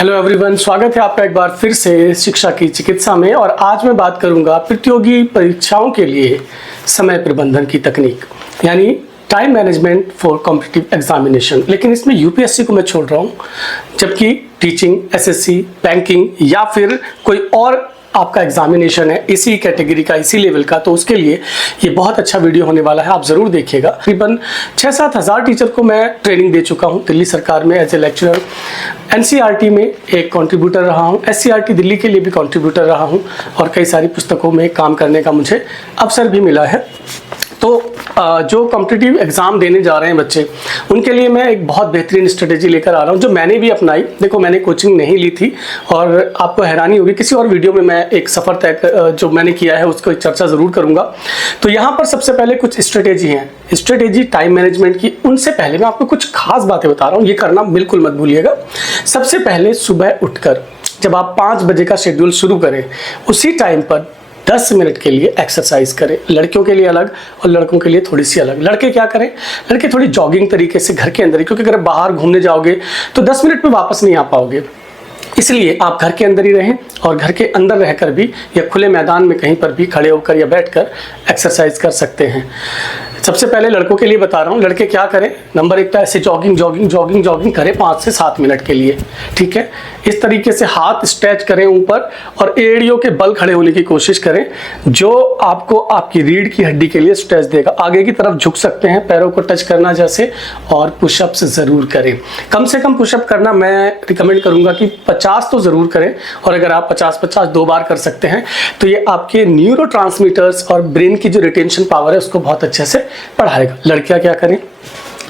Hello everyone, स्वागत है आपका एक बार फिर से शिक्षा की चिकित्सा में। और आज मैं बात करूंगा प्रतियोगी परीक्षाओं के लिए समय प्रबंधन की तकनीक, यानी time management for competitive examination. लेकिन इसमें यूपीएससी को मैं छोड़ रहा हूं, जबकि टीचिंग, एसएससी, बैंकिंग या फिर कोई और आपका एग्जामिनेशन है इसी कैटेगरी का, इसी लेवल का, तो उसके लिए ये बहुत अच्छा वीडियो होने वाला है, आप ज़रूर देखिएगा। तकरीबन 6-7 हज़ार टीचर को मैं ट्रेनिंग दे चुका हूँ दिल्ली सरकार में एज ए लेक्चरर। एनसीईआरटी में एक कंट्रीब्यूटर रहा हूँ, एससीईआरटी दिल्ली के लिए भी कंट्रीब्यूटर रहा हूँ और कई सारी पुस्तकों में काम करने का मुझे अवसर भी मिला है। तो जो कॉम्पिटिटिव एग्ज़ाम देने जा रहे हैं बच्चे, उनके लिए मैं एक बहुत बेहतरीन स्ट्रेटेजी लेकर आ रहा हूँ, जो मैंने भी अपनाई। देखो, मैंने कोचिंग नहीं ली थी और आपको हैरानी होगी, किसी और वीडियो में मैं एक सफ़र तय जो मैंने किया है उसको चर्चा ज़रूर करूँगा। तो यहाँ पर सबसे पहले कुछ स्ट्रेटेजी हैं, स्ट्रेटेजी टाइम मैनेजमेंट की। उनसे पहले मैं आपको कुछ खास बातें बता रहा हूँ, ये करना बिल्कुल मत भूलिएगा। सबसे पहले सुबह उठकर जब आप 5 बजे का शेड्यूल शुरू करें, उसी टाइम पर 10 मिनट के लिए एक्सरसाइज करें। लड़कियों के लिए अलग और लड़कों के लिए थोड़ी सी अलग। लड़के क्या करें, लड़के थोड़ी जॉगिंग तरीके से घर के अंदर ही, क्योंकि अगर बाहर घूमने जाओगे तो 10 मिनट में वापस नहीं आ पाओगे, इसलिए आप घर के अंदर ही रहें और घर के अंदर रहकर भी या खुले मैदान में कहीं पर भी खड़े होकर या बैठकर एक्सरसाइज कर सकते हैं। सबसे पहले लड़कों के लिए बता रहा हूँ, लड़के क्या करें, नंबर 1 तो ऐसे जॉगिंग करें 5 से 7 मिनट के लिए, ठीक है। इस तरीके से हाथ स्ट्रेच करें ऊपर और एड़ियों के बल खड़े होने की कोशिश करें, जो आपको आपकी रीढ़ की हड्डी के लिए स्ट्रेच देगा। आगे की तरफ झुक सकते हैं, पैरों को टच करना जैसे, और पुशअप्स ज़रूर करें। कम से कम पुशअप करना मैं रिकमेंड करूँगा कि 50 तो ज़रूर करें, और अगर आप 50-50 2 बार कर सकते हैं तो ये आपके न्यूरोट्रांसमीटर्स और ब्रेन की जो रिटेंशन पावर है उसको बहुत अच्छे से बढ़ाएगा। लड़कियां क्या करें,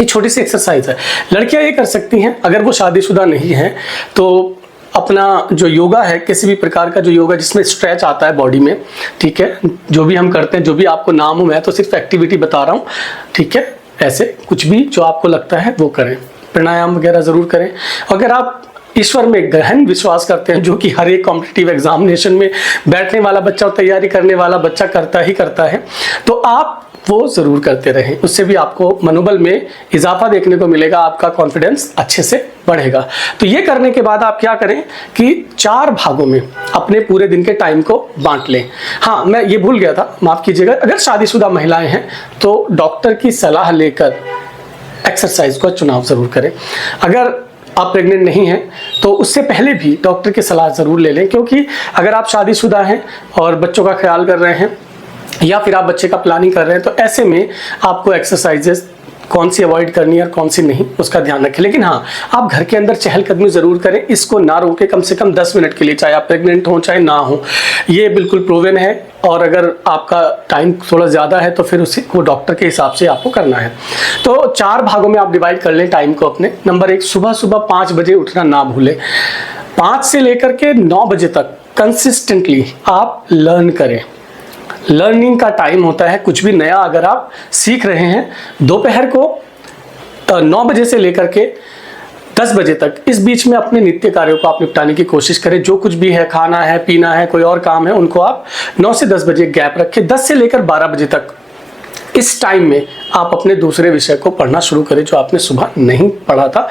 ये छोटी सी एक्सरसाइज है, लड़कियां ये कर सकती हैं। अगर वो शादीशुदा नहीं है तो अपना जो योगा है, किसी भी प्रकार का जो योगा जिसमें स्ट्रेच आता है बॉडी में, ठीक है, जो भी हम करते हैं, जो भी आपको नाम हो, मैं तो सिर्फ एक्टिविटी बता रहा हूँ, ठीक है। ऐसे कुछ भी जो आपको लगता है वो करें। प्राणायाम वगैरह ज़रूर करें। अगर आप ईश्वर में गहन विश्वास करते हैं, जो कि हर एक कॉम्पिटिटिव एग्जामिनेशन में बैठने वाला बच्चा और तैयारी करने वाला बच्चा करता ही करता है, तो आप वो ज़रूर करते रहें। उससे भी आपको मनोबल में इजाफा देखने को मिलेगा, आपका कॉन्फिडेंस अच्छे से बढ़ेगा। तो ये करने के बाद आप क्या करें कि 4 भागों में अपने पूरे दिन के टाइम को बांट लें। हाँ, मैं ये भूल गया था, माफ़ कीजिएगा। अगर शादीशुदा महिलाएं हैं तो डॉक्टर की सलाह लेकर एक्सरसाइज का चुनाव ज़रूर करें। अगर आप प्रेग्नेंट नहीं हैं तो उससे पहले भी डॉक्टर की सलाह ज़रूर ले लें, क्योंकि अगर आप शादीशुदा हैं और बच्चों का ख्याल कर रहे हैं या फिर आप बच्चे का प्लानिंग कर रहे हैं, तो ऐसे में आपको एक्सरसाइजेस कौन सी अवॉइड करनी है और कौन सी नहीं, उसका ध्यान रखें। लेकिन हाँ, आप घर के अंदर चहलकदमी ज़रूर करें, इसको ना रोके, कम से कम 10 मिनट के लिए, चाहे आप प्रेग्नेंट हो चाहे ना हो। ये बिल्कुल प्रूवन है। और अगर आपका टाइम थोड़ा ज़्यादा है तो फिर उसी को डॉक्टर के हिसाब से आपको करना है। तो 4 भागों में आप डिवाइड कर लें टाइम को अपने। नंबर 1, सुबह 5 बजे उठना ना भूलें। 5 से लेकर के 9 बजे तक कंसिस्टेंटली आप लर्न करें। लर्निंग का टाइम होता है, कुछ भी नया अगर आप सीख रहे हैं, दोपहर को 9 बजे से लेकर के 10 बजे तक, इस बीच में अपने नित्य कार्यों को आप निपटाने की कोशिश करें। जो कुछ भी है, खाना है, पीना है, कोई और काम है, उनको आप 9 से 10 बजे गैप रखें। 10 से लेकर 12 बजे तक इस टाइम में आप अपने दूसरे विषय को पढ़ना शुरू करें जो आपने सुबह नहीं पढ़ा था।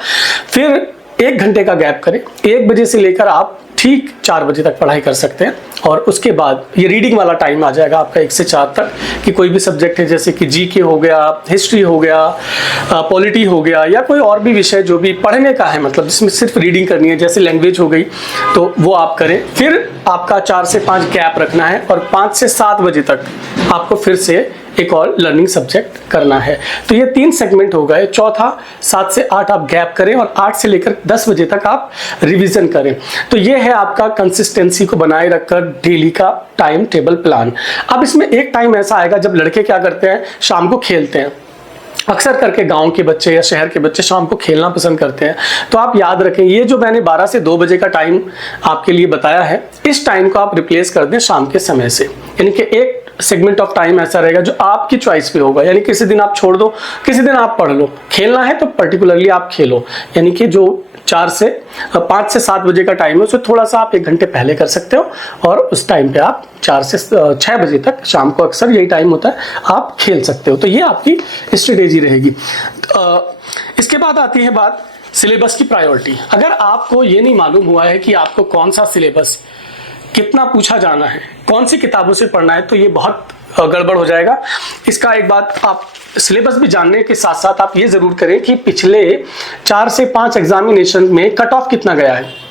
फिर 1 घंटे का गैप करें। 1 बजे से लेकर आप ठीक 4 बजे तक पढ़ाई कर सकते हैं, और उसके बाद ये रीडिंग वाला टाइम आ जाएगा आपका 1 से 4 तक, कि कोई भी सब्जेक्ट है, जैसे कि जीके हो गया, हिस्ट्री हो गया, पॉलिटी हो गया, या कोई और भी विषय जो भी पढ़ने का है, मतलब जिसमें सिर्फ रीडिंग करनी है, जैसे लैंग्वेज हो गई, तो वो आप करें। फिर आपका 4 से 5 गैप रखना है और 5 से 7 बजे तक आपको फिर से एक और लर्निंग सब्जेक्ट करना है। तो ये 3 सेगमेंट हो गए। चौथा, 7 से 8 आप गैप करें और 8 से लेकर 10 बजे तक आप रिवीजन करें। तो ये है आपका कंसिस्टेंसी को बनाए रखकर डेली का टाइम टेबल प्लान। अब इसमें एक टाइम ऐसा आएगा जब लड़के क्या करते हैं, शाम को खेलते हैं। अक्सर करके गांव के बच्चे या शहर के बच्चे शाम को खेलना पसंद करते हैं। तो आप याद रखें, ये जो मैंने 12 से 2 बजे का टाइम आपके लिए बताया है, इस टाइम को आप रिप्लेस कर दें शाम के समय से। यानी कि एक सेगमेंट ऑफ टाइम ऐसा रहेगा जो आपकी चॉइस पे होगा, यानी किसी दिन आप छोड़ दो, किसी दिन आप पढ़ लो। खेलना है तो पर्टिकुलरली आप खेलो, यानी कि जो 5 से 7 बजे का टाइम है उससे थोड़ा सा आप 1 घंटे पहले कर सकते हो, और उस टाइम पे आप 4 से 6 बजे तक, शाम को अक्सर यही टाइम होता है, आप खेल सकते हो। तो ये आपकी स्ट्रेटेजी रहेगी। इसके बाद आती है बात सिलेबस की प्रायोरिटी। अगर आपको ये नहीं मालूम हुआ है कि आपको कौन सा सिलेबस कितना पूछा जाना है, कौन सी किताबों से पढ़ना है, तो ये बहुत गड़बड़ हो जाएगा। इसका एक बात, आप सिलेबस भी जानने के साथ साथ आप ये जरूर करें कि पिछले 4 से 5 एग्जामिनेशन में कट ऑफ कितना गया है।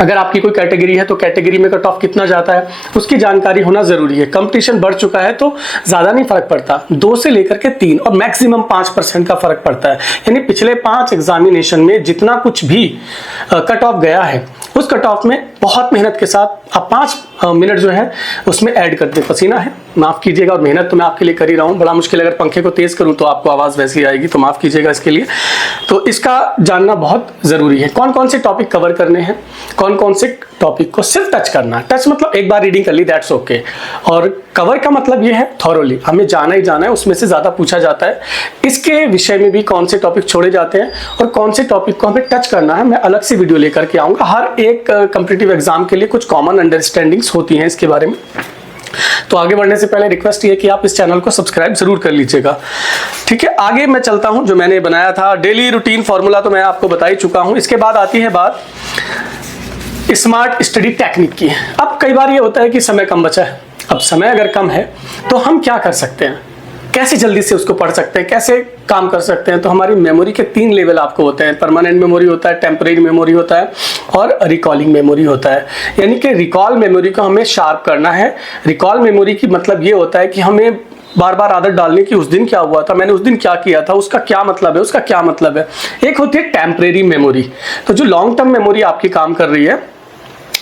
अगर आपकी कोई कैटेगरी है तो कैटेगरी में कट ऑफ कितना जाता है, उसकी जानकारी होना जरूरी है। कंपटीशन बढ़ चुका है तो ज्यादा नहीं फर्क पड़ता, 2 से लेकर के 3 और मैक्सिमम 5% का फर्क पड़ता है। यानी पिछले 5 एग्जामिनेशन में जितना कुछ भी कट ऑफ गया है, उस कट ऑफ में बहुत मेहनत के साथ आप 5 मिनट जो है उसमें ऐड कर दे। पसीना है, माफ कीजिएगा, और मेहनत तो मैं आपके लिए कर ही रहा हूँ। बड़ा मुश्किल, अगर पंखे को तेज करूँ तो आपको आवाज वैसी आएगी, तो माफ कीजिएगा इसके लिए। तो इसका जानना बहुत जरूरी है, कौन कौन से टॉपिक कवर करने हैं, कौन कौन से टॉपिक को सिर्फ टच करना है। टच मतलब एक बार रीडिंग कर ली, दैट्स ओके। और कवर का मतलब ये है थॉरोली, हमें जाना ही जाना है, उसमें से ज्यादा पूछा जाता है। इसके विषय में भी कौन से टॉपिक छोड़े जाते हैं और कौन से टॉपिक को हमें टच करना है, मैं अलग से वीडियो लेकर के आऊंगा। हर एक कॉम्पिटिटिव एग्जाम के लिए कुछ कॉमन अंडरस्टैंडिंग्स होती हैं इसके बारे में। तो आगे बढ़ने से पहले रिक्वेस्ट ये कि आप इस चैनल को सब्सक्राइब जरूर कर लीजिएगा, ठीक है। आगे मैं चलता हूं, जो मैंने बनाया था डेली रूटीन फॉर्मूला तो मैं आपको बता ही चुका हूं। इसके बाद आती है बात स्मार्ट स्टडी टेक्निक की। अब कई बार ये होता है कि समय कम बचा है। अब समय अगर कम है तो हम क्या कर सकते हैं, कैसे जल्दी से उसको पढ़ सकते हैं, कैसे काम कर सकते हैं। तो हमारी मेमोरी के 3 लेवल आपको होते हैं, परमानेंट मेमोरी होता है, टेम्परेरी मेमोरी होता है और रिकॉलिंग मेमोरी होता है। यानी कि रिकॉल मेमोरी को हमें शार्प करना है। रिकॉल मेमोरी की मतलब ये होता है कि हमें बार बार आदत डालने की, उस दिन क्या हुआ था, मैंने उस दिन क्या किया था, उसका क्या मतलब है, उसका क्या मतलब है। एक होती है टेम्परेरी मेमोरी, तो जो लॉन्ग टर्म मेमोरी आपकी काम कर रही है,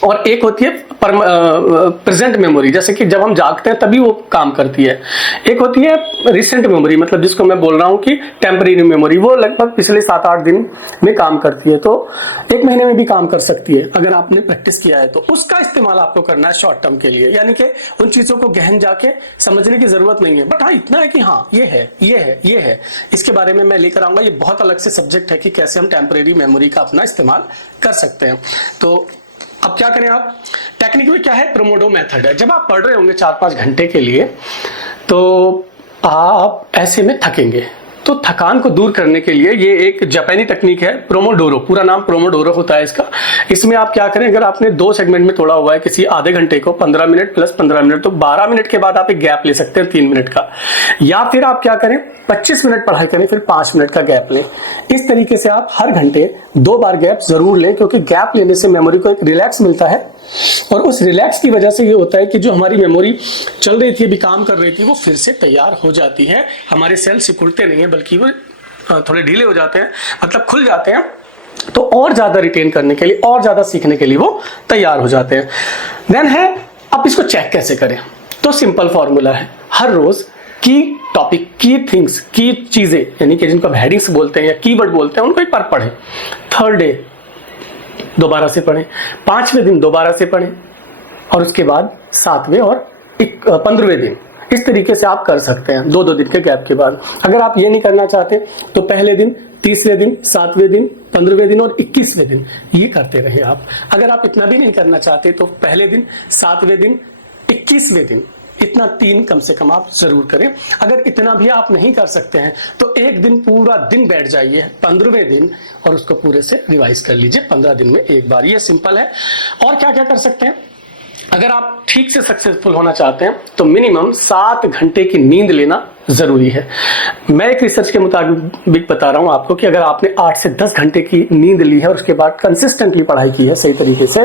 और एक होती है प्रेजेंट मेमोरी, जैसे कि जब हम जागते हैं तभी वो काम करती है। एक होती है रिसेंट मेमोरी, मतलब जिसको मैं बोल रहा हूँ कि टेम्परेरी मेमोरी, वो लगभग पिछले 7-8 दिन में काम करती है, तो 1 महीने में भी काम कर सकती है अगर आपने प्रैक्टिस किया है तो। उसका इस्तेमाल आपको करना है शॉर्ट टर्म के लिए, यानी कि उन चीजों को गहन जाके समझने की जरूरत नहीं है। बट हाँ, इतना है कि हाँ ये है, ये है, ये है, इसके बारे में मैं लेकर आऊंगा। ये बहुत अलग से सब्जेक्ट है कि कैसे हम टेम्परेरी मेमोरी का अपना इस्तेमाल कर सकते हैं। तो अब क्या करें, आप टेक्निक में क्या है, प्रोमोडो मेथड है। जब आप पढ़ रहे होंगे 4-5 घंटे के लिए तो आप ऐसे में थकेंगे, तो थकान को दूर करने के लिए ये एक जापानी टेक्निक है, प्रोमोडोरो। पूरा नाम प्रोमोडोरो होता है इसका। इसमें आप क्या करें, अगर आपने 2 सेगमेंट में तोड़ा हुआ है किसी आधे घंटे को, 15 मिनट प्लस 15 मिनट, तो 12 मिनट के बाद आप एक गैप ले सकते हैं 3 मिनट का। या फिर आप क्या करें, 25 मिनट पढ़ाई करें, फिर 5 मिनट का गैप लें। इस तरीके से आप हर घंटे 2 बार गैप जरूर लें, क्योंकि गैप लेने से मेमोरी को एक रिलैक्स मिलता है, और उस रिलैक्स की वजह से ये होता है कि जो हमारी मेमोरी चल रही थी, अभी काम कर रही थी, वो फिर से तैयार हो जाती है। हमारे सेल सिकुड़ते नहीं है, बल्कि वो थोड़े ढीले हो जाते हैं, मतलब खुल जाते हैं, तो और ज्यादा रिटेन करने के लिए, और ज्यादा सीखने के लिए वो तैयार हो जाते हैं। देन है, अब इसको चेक कैसे करें, तो सिंपल फॉर्मूला है, हर रोज की टॉपिक, की थिंग्स, की चीजें, यानी कि जिनको हेडिंग्स बोलते हैं या कीवर्ड बोलते हैं, उनको एक बार पढ़ें। 3rd डे दोबारा से पढ़ें, 5वें दिन दोबारा से पढ़ें, और उसके बाद 7वें और 15वें दिन। इस तरीके से आप कर सकते हैं 2-2 दिन के गैप के बाद। अगर आप ये नहीं करना चाहते तो पहले दिन, तीसरे दिन, 7वें दिन, 15वें दिन और 21वें दिन ये करते रहे आप। अगर आप इतना भी नहीं करना चाहते तो पहले दिन, 7वें दिन, 21वें दिन, इतना 3 कम से कम आप जरूर करें। अगर इतना भी आप नहीं कर सकते हैं तो एक दिन पूरा दिन बैठ जाइए 15वें दिन और उसको पूरे से रिवाइज कर लीजिए 15 दिन में एक बार। ये सिंपल है। और क्या क्या कर सकते हैं, अगर आप ठीक से सक्सेसफुल होना चाहते हैं तो मिनिमम 7 घंटे की नींद लेना जरूरी है। मैं एक रिसर्च के मुताबिक बता रहा हूं आपको कि अगर आपने 8 से 10 घंटे की नींद ली है और उसके बाद कंसिस्टेंटली पढ़ाई की है सही तरीके से,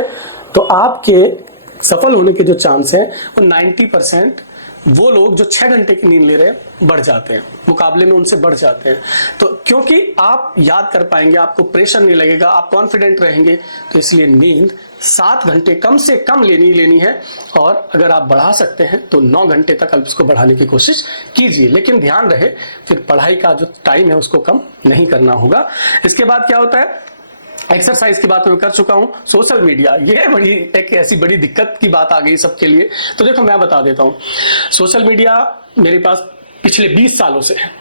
तो आपके सफल होने के जो चांस है वो 90% वो लोग जो 6 घंटे की नींद ले रहे हैं बढ़ जाते हैं, मुकाबले में उनसे बढ़ जाते हैं। तो क्योंकि आप याद कर पाएंगे, आपको प्रेशर नहीं लगेगा, आप कॉन्फिडेंट रहेंगे, तो इसलिए नींद 7 घंटे कम से कम लेनी है। और अगर आप बढ़ा सकते हैं तो 9 घंटे तक आप इसको बढ़ाने की कोशिश कीजिए, लेकिन ध्यान रहे फिर पढ़ाई का जो टाइम है उसको कम नहीं करना होगा। इसके बाद क्या होता है, एक्सरसाइज की बात मैं कर चुका हूं। सोशल मीडिया, ये बड़ी एक ऐसी बड़ी दिक्कत की बात आ गई सबके लिए। तो देखो मैं बता देता हूं, सोशल मीडिया मेरे पास पिछले 20 सालों से है।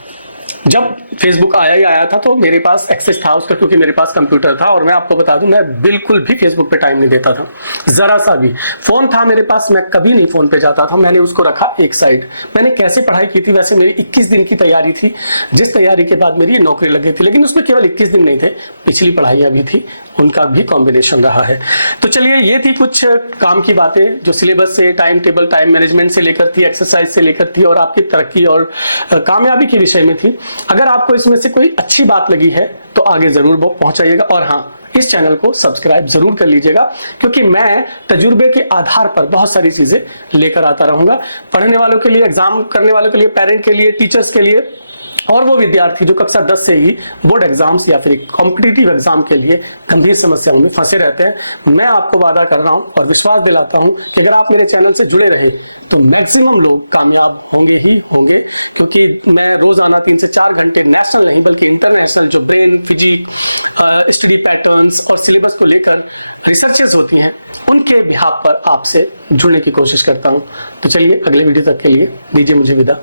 जब फेसबुक आया ही आया था तो मेरे पास एक्सेस था उसका, क्योंकि मेरे पास कंप्यूटर था। और मैं आपको बता दूं, मैं बिल्कुल भी फेसबुक पे टाइम नहीं देता था, जरा सा भी। फोन था मेरे पास, मैं कभी नहीं फोन पे जाता था, मैंने उसको रखा एक साइड। मैंने कैसे पढ़ाई की थी, वैसे मेरी 21 दिन की तैयारी थी, जिस तैयारी के बाद मेरी नौकरी लग गई थी। लेकिन उसमें केवल 21 दिन नहीं थे, पिछली पढ़ाइयां भी थी, उनका भी कॉम्बिनेशन रहा है। तो चलिए, ये थी कुछ काम की बातें जो सिलेबस से, टाइम टेबल, टाइम मैनेजमेंट से लेकर थी, एक्सरसाइज से लेकर थी, और आपकी तरक्की और कामयाबी के विषय में थी। अगर आपको इसमें से कोई अच्छी बात लगी है तो आगे जरूर पहुंचाइएगा। और हाँ, इस चैनल को सब्सक्राइब जरूर कर लीजिएगा, क्योंकि मैं तजुर्बे के आधार पर बहुत सारी चीजें लेकर आता रहूंगा, पढ़ने वालों के लिए, एग्जाम करने वालों के लिए, पेरेंट के लिए, टीचर्स के लिए, और वो विद्यार्थी जो कक्षा 10 से ही बोर्ड एग्जाम्स या फिर कॉम्पिटिटिव एग्जाम के लिए गंभीर समस्याओं में फंसे रहते हैं। मैं आपको वादा कर रहा हूं और विश्वास दिलाता हूं कि अगर आप मेरे चैनल से जुड़े रहे तो मैक्सिमम लोग कामयाब होंगे ही होंगे, क्योंकि मैं रोजाना 3 से 4 घंटे नेशनल नहीं बल्कि इंटरनेशनल जो ब्रेन, फिजिक, स्टडी पैटर्न्स और सिलेबस को लेकर रिसर्चेस होती हैं, उनके बिहाफ पर आपसे जुड़ने की कोशिश करता हूं। तो चलिए, अगले वीडियो तक के लिए दीजिए मुझे विदा।